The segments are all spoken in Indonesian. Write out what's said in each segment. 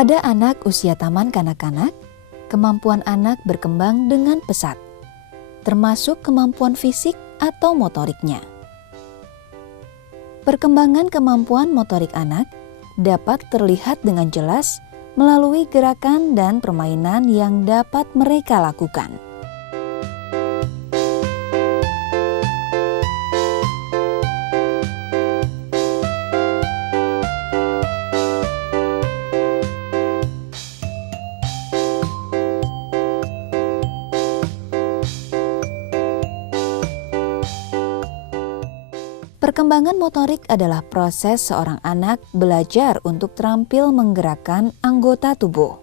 Pada anak usia taman kanak-kanak, kemampuan anak berkembang dengan pesat, termasuk kemampuan fisik atau motoriknya. Perkembangan kemampuan motorik anak dapat terlihat dengan jelas melalui gerakan dan permainan yang dapat mereka lakukan. Perkembangan motorik adalah proses seorang anak belajar untuk terampil menggerakkan anggota tubuh.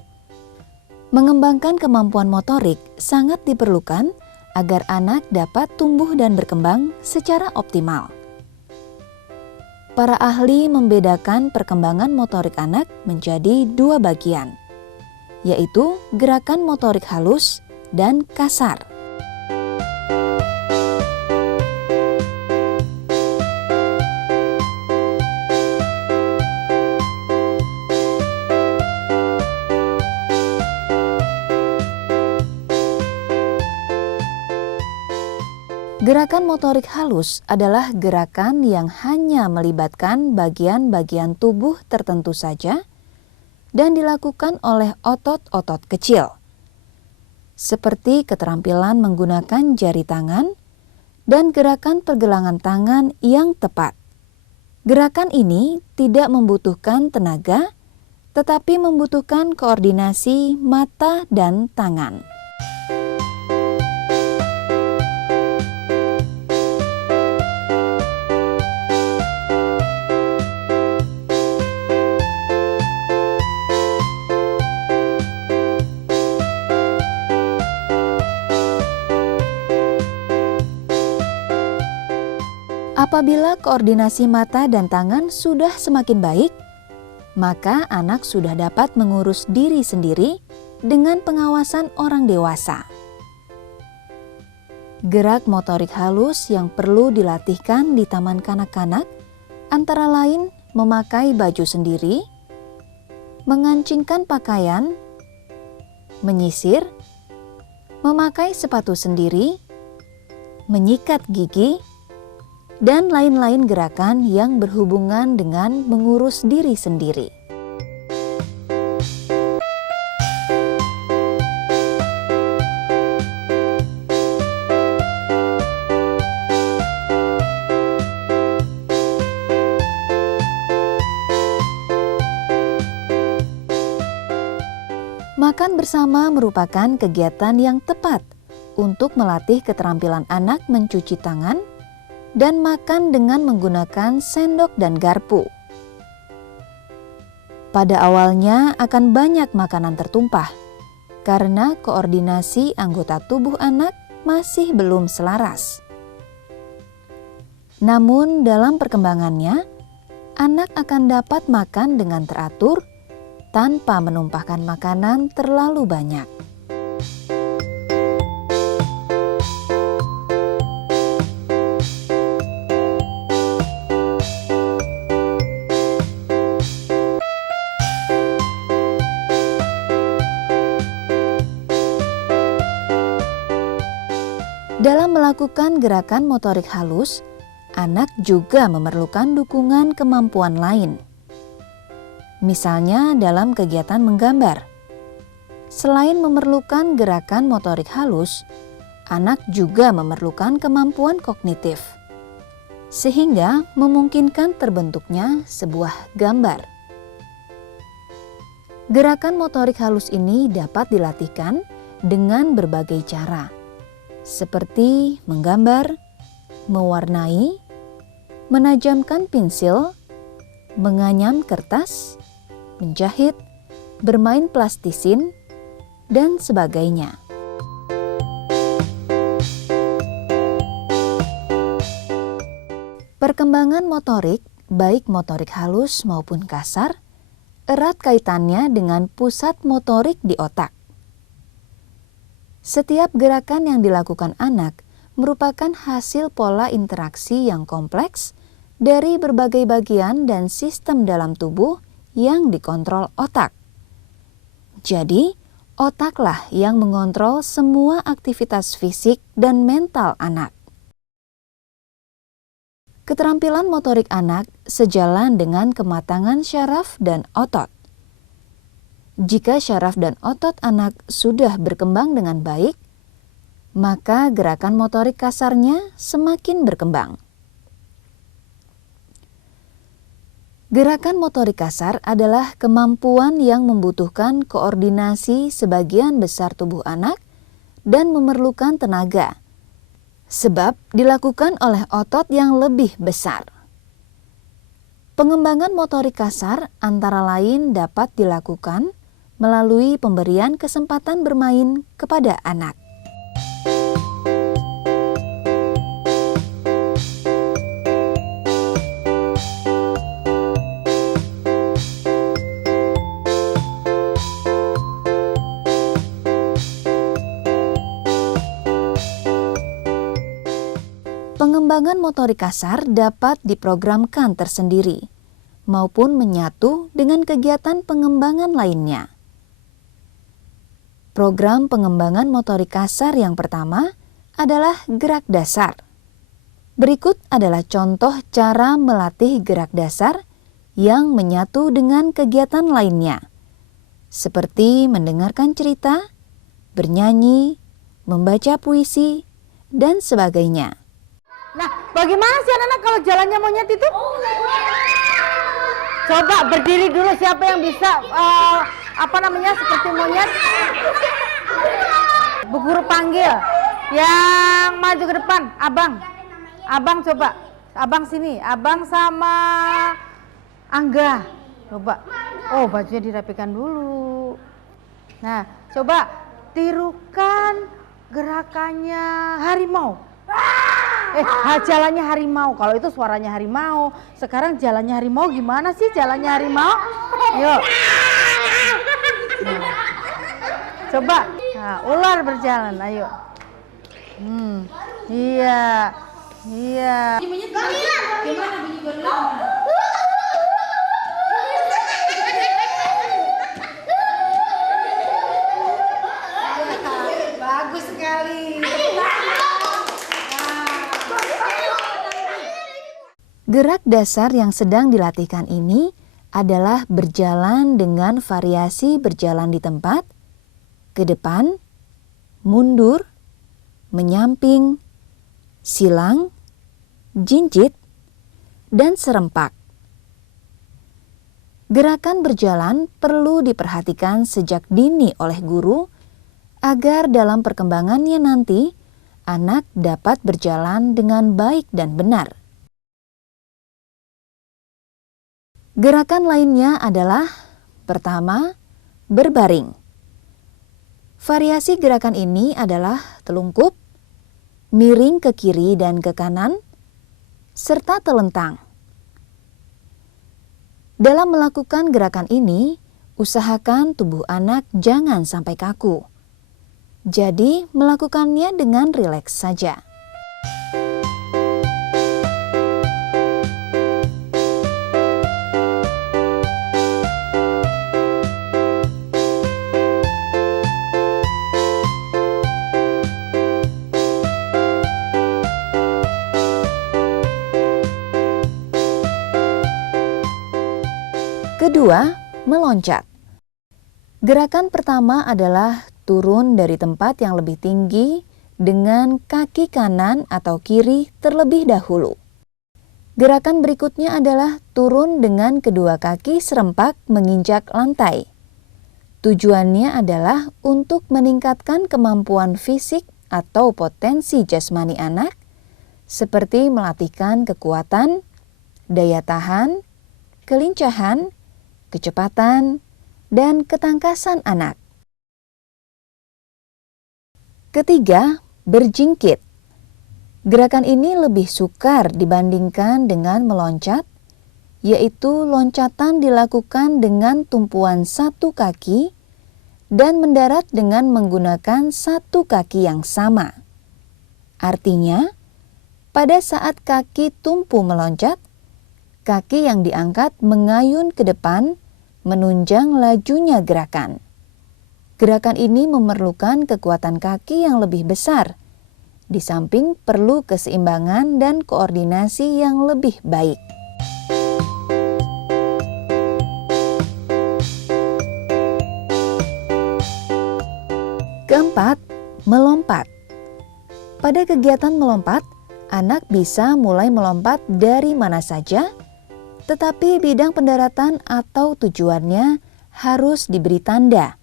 Mengembangkan kemampuan motorik sangat diperlukan agar anak dapat tumbuh dan berkembang secara optimal. Para ahli membedakan perkembangan motorik anak menjadi dua bagian, yaitu gerakan motorik halus dan kasar. Gerakan motorik halus adalah gerakan yang hanya melibatkan bagian-bagian tubuh tertentu saja dan dilakukan oleh otot-otot kecil, seperti keterampilan menggunakan jari tangan dan gerakan pergelangan tangan yang tepat. Gerakan ini tidak membutuhkan tenaga, tetapi membutuhkan koordinasi mata dan tangan. Apabila koordinasi mata dan tangan sudah semakin baik, maka anak sudah dapat mengurus diri sendiri dengan pengawasan orang dewasa. Gerak motorik halus yang perlu dilatihkan di taman kanak-kanak antara lain memakai baju sendiri, mengancingkan pakaian, menyisir, memakai sepatu sendiri, menyikat gigi, dan lain-lain gerakan yang berhubungan dengan mengurus diri sendiri. Makan bersama merupakan kegiatan yang tepat untuk melatih keterampilan anak mencuci tangan dan makan dengan menggunakan sendok dan garpu. Pada awalnya akan banyak makanan tertumpah karena koordinasi anggota tubuh anak masih belum selaras. Namun dalam perkembangannya, anak akan dapat makan dengan teratur tanpa menumpahkan makanan terlalu banyak. Dalam melakukan gerakan motorik halus, anak juga memerlukan dukungan kemampuan lain. Misalnya dalam kegiatan menggambar. Selain memerlukan gerakan motorik halus, anak juga memerlukan kemampuan kognitif, sehingga memungkinkan terbentuknya sebuah gambar. Gerakan motorik halus ini dapat dilatihkan dengan berbagai cara, seperti menggambar, mewarnai, menajamkan pensil, menganyam kertas, menjahit, bermain plastisin, dan sebagainya. Perkembangan motorik, baik motorik halus maupun kasar, erat kaitannya dengan pusat motorik di otak. Setiap gerakan yang dilakukan anak merupakan hasil pola interaksi yang kompleks dari berbagai bagian dan sistem dalam tubuh yang dikontrol otak. Jadi, otaklah yang mengontrol semua aktivitas fisik dan mental anak. Keterampilan motorik anak sejalan dengan kematangan syaraf dan otot. Jika syaraf dan otot anak sudah berkembang dengan baik, maka gerakan motorik kasarnya semakin berkembang. Gerakan motorik kasar adalah kemampuan yang membutuhkan koordinasi sebagian besar tubuh anak dan memerlukan tenaga, sebab dilakukan oleh otot yang lebih besar. Pengembangan motorik kasar antara lain dapat dilakukan melalui pemberian kesempatan bermain kepada anak. Pengembangan motorik kasar dapat diprogramkan tersendiri maupun menyatu dengan kegiatan pengembangan lainnya. Program pengembangan motorik kasar yang pertama adalah gerak dasar. Berikut adalah contoh cara melatih gerak dasar yang menyatu dengan kegiatan lainnya, seperti mendengarkan cerita, bernyanyi, membaca puisi, dan sebagainya. Nah, bagaimana sih anak-anak kalau jalannya monyet itu? Coba berdiri dulu, siapa yang bisa seperti monyet? Bu guru panggil, yang maju ke depan, abang coba, abang sini, abang sama Angga, coba. Oh, bajunya dirapikan dulu. Nah, coba tirukan gerakannya harimau. Jalannya harimau. Kalau itu suaranya harimau. Sekarang jalannya harimau gimana sih jalannya harimau? Yuk. Nah. Coba. Nah, ular berjalan. Ayo. Iya. Iya. Gimana bunyi gorilan? Bagus sekali. Gerak dasar yang sedang dilatihkan ini adalah berjalan dengan variasi berjalan di tempat, ke depan, mundur, menyamping, silang, jinjit, dan serempak. Gerakan berjalan perlu diperhatikan sejak dini oleh guru agar dalam perkembangannya nanti anak dapat berjalan dengan baik dan benar. Gerakan lainnya adalah pertama, berbaring. Variasi gerakan ini adalah telungkup, miring ke kiri dan ke kanan, serta telentang. Dalam melakukan gerakan ini, usahakan tubuh anak jangan sampai kaku. Jadi, melakukannya dengan rileks saja. Kedua, meloncat. Gerakan pertama adalah turun dari tempat yang lebih tinggi dengan kaki kanan atau kiri terlebih dahulu. Gerakan berikutnya adalah turun dengan kedua kaki serempak menginjak lantai. Tujuannya adalah untuk meningkatkan kemampuan fisik atau potensi jasmani anak, seperti melatihkan kekuatan, daya tahan, kelincahan, kecepatan, dan ketangkasan anak. Ketiga, berjingkit. Gerakan ini lebih sukar dibandingkan dengan meloncat, yaitu loncatan dilakukan dengan tumpuan satu kaki dan mendarat dengan menggunakan satu kaki yang sama. Artinya, pada saat kaki tumpu meloncat, kaki yang diangkat mengayun ke depan, menunjang lajunya gerakan. Gerakan ini memerlukan kekuatan kaki yang lebih besar, di samping perlu keseimbangan dan koordinasi yang lebih baik. Keempat, melompat. Pada kegiatan melompat, anak bisa mulai melompat dari mana saja, tetapi bidang pendaratan atau tujuannya harus diberi tanda,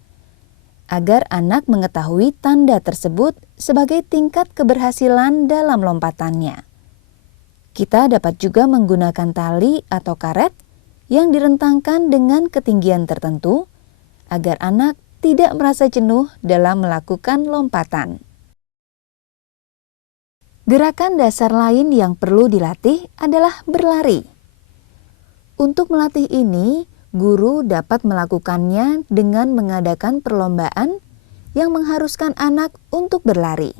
agar anak mengetahui tanda tersebut sebagai tingkat keberhasilan dalam lompatannya. Kita dapat juga menggunakan tali atau karet yang direntangkan dengan ketinggian tertentu, agar anak tidak merasa jenuh dalam melakukan lompatan. Gerakan dasar lain yang perlu dilatih adalah berlari. Untuk melatih ini, guru dapat melakukannya dengan mengadakan perlombaan yang mengharuskan anak untuk berlari.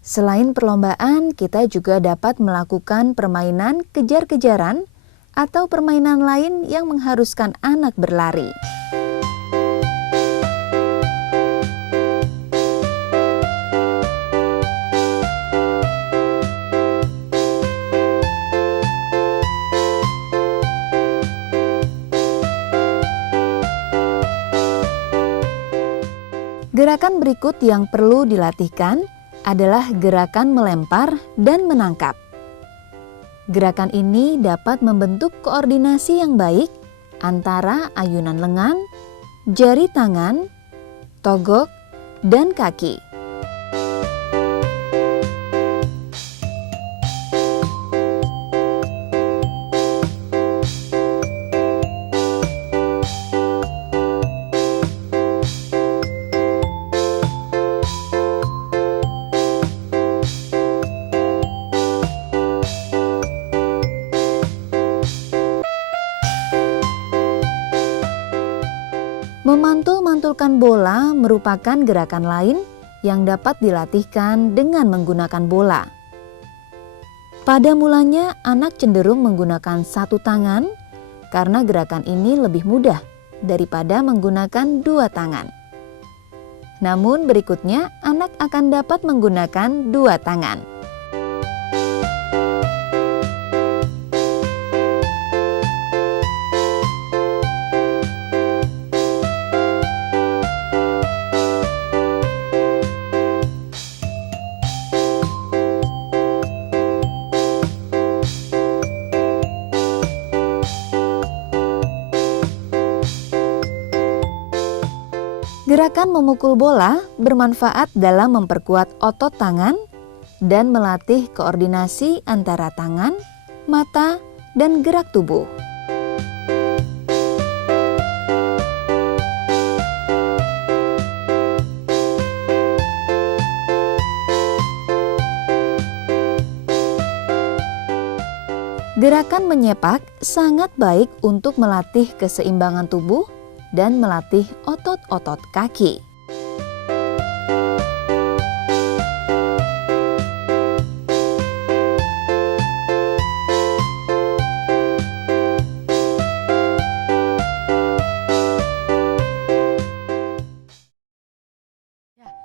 Selain perlombaan, kita juga dapat melakukan permainan kejar-kejaran atau permainan lain yang mengharuskan anak berlari. Gerakan berikut yang perlu dilatihkan adalah gerakan melempar dan menangkap. Gerakan ini dapat membentuk koordinasi yang baik antara ayunan lengan, jari tangan, togok, dan kaki. Memantul-mantulkan bola merupakan gerakan lain yang dapat dilatihkan dengan menggunakan bola. Pada mulanya, anak cenderung menggunakan satu tangan karena gerakan ini lebih mudah daripada menggunakan dua tangan. Namun berikutnya, anak akan dapat menggunakan dua tangan. Gerakan memukul bola bermanfaat dalam memperkuat otot tangan dan melatih koordinasi antara tangan, mata, dan gerak tubuh. Gerakan menyepak sangat baik untuk melatih keseimbangan tubuh dan melatih otot-otot kaki.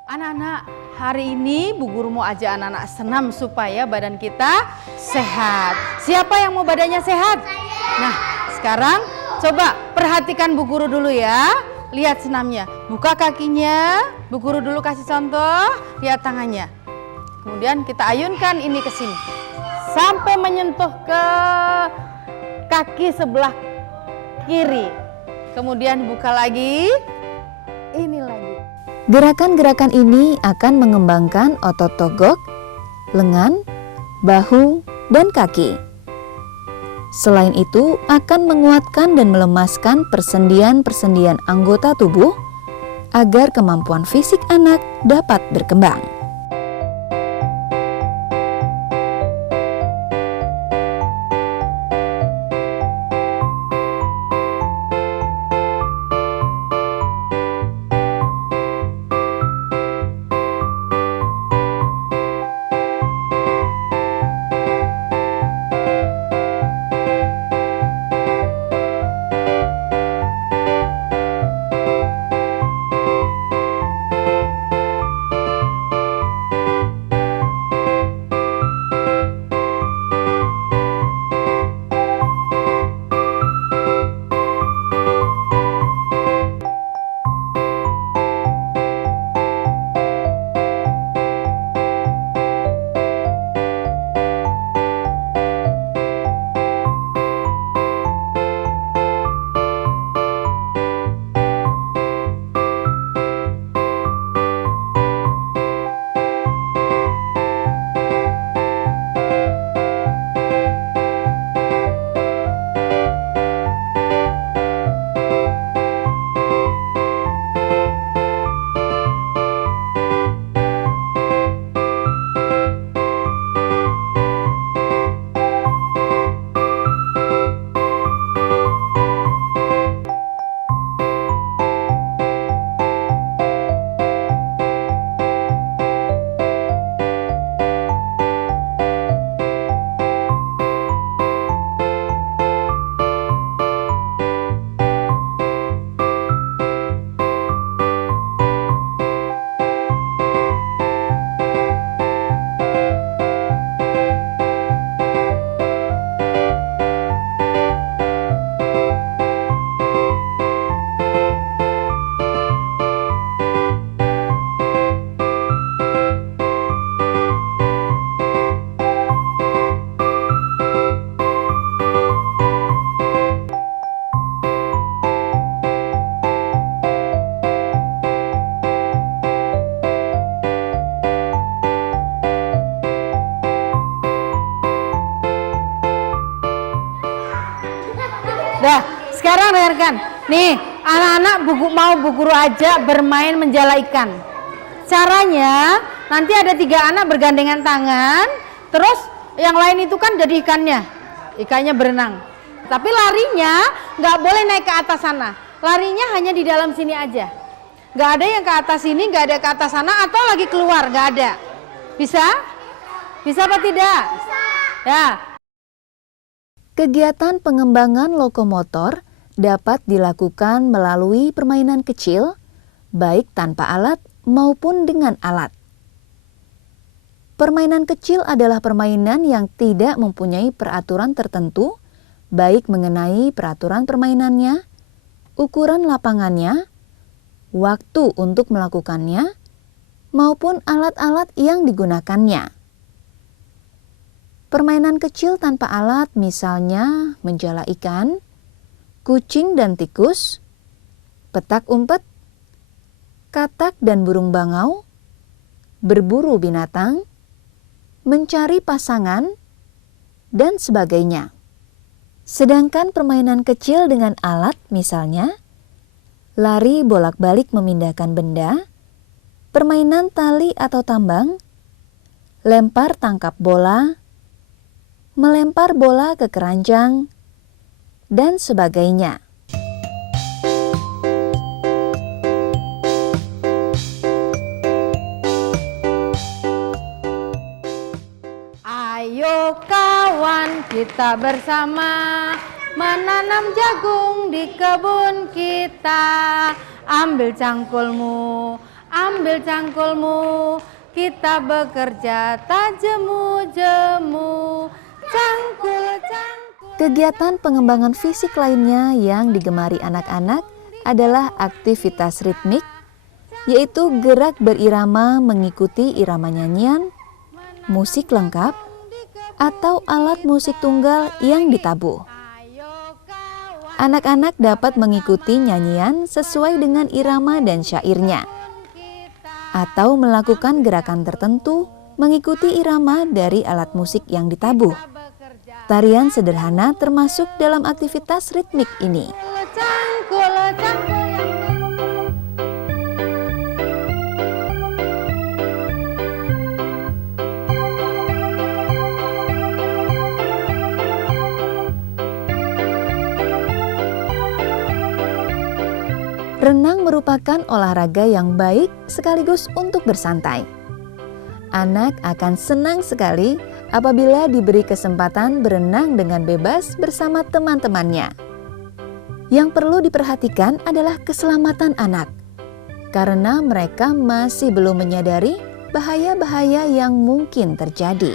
Anak-anak, hari ini Bu Guru mau ajak anak-anak senam supaya badan kita sehat. Siapa yang mau badannya sehat? Nah, sekarang coba perhatikan Bu Guru dulu ya. Lihat senamnya. Buka kakinya. Bu Guru dulu kasih contoh. Lihat tangannya. Kemudian kita ayunkan ini ke sini. Sampai menyentuh ke kaki sebelah kiri. Kemudian buka lagi. Ini lagi. Gerakan-gerakan ini akan mengembangkan otot togok, lengan, bahu, dan kaki. Selain itu, akan menguatkan dan melemaskan persendian-persendian anggota tubuh agar kemampuan fisik anak dapat berkembang. Dah, sekarang dengarkan. Nih, anak-anak mau Bu Guru ajak bermain menjala ikan. Caranya, nanti ada 3 anak bergandengan tangan, terus yang lain itu kan jadi ikannya. Ikannya berenang. Tapi larinya nggak boleh naik ke atas sana. Larinya hanya di dalam sini aja. Nggak ada yang ke atas sini, nggak ada ke atas sana, atau lagi keluar, nggak ada. Bisa? Bisa apa tidak? Bisa. Ya. Kegiatan pengembangan lokomotor dapat dilakukan melalui permainan kecil, baik tanpa alat maupun dengan alat. Permainan kecil adalah permainan yang tidak mempunyai peraturan tertentu, baik mengenai peraturan permainannya, ukuran lapangannya, waktu untuk melakukannya, maupun alat-alat yang digunakannya. Permainan kecil tanpa alat misalnya menjala ikan, kucing dan tikus, petak umpet, katak dan burung bangau, berburu binatang, mencari pasangan, dan sebagainya. Sedangkan permainan kecil dengan alat misalnya lari bolak-balik memindahkan benda, permainan tali atau tambang, lempar tangkap bola, melempar bola ke keranjang, dan sebagainya. Ayo kawan, kita bersama menanam jagung di kebun kita. Ambil cangkulmu, kita bekerja tak jemu-jemu. Cangkul. Kegiatan pengembangan fisik lainnya yang digemari anak-anak adalah aktivitas ritmik, yaitu gerak berirama mengikuti irama nyanyian, musik lengkap, atau alat musik tunggal yang ditabuh. Anak-anak dapat mengikuti nyanyian sesuai dengan irama dan syairnya, atau melakukan gerakan tertentu mengikuti irama dari alat musik yang ditabuh. Tarian sederhana termasuk dalam aktivitas ritmik ini. Renang merupakan olahraga yang baik sekaligus untuk bersantai. Anak akan senang sekali apabila diberi kesempatan berenang dengan bebas bersama teman-temannya. Yang perlu diperhatikan adalah keselamatan anak, karena mereka masih belum menyadari bahaya-bahaya yang mungkin terjadi.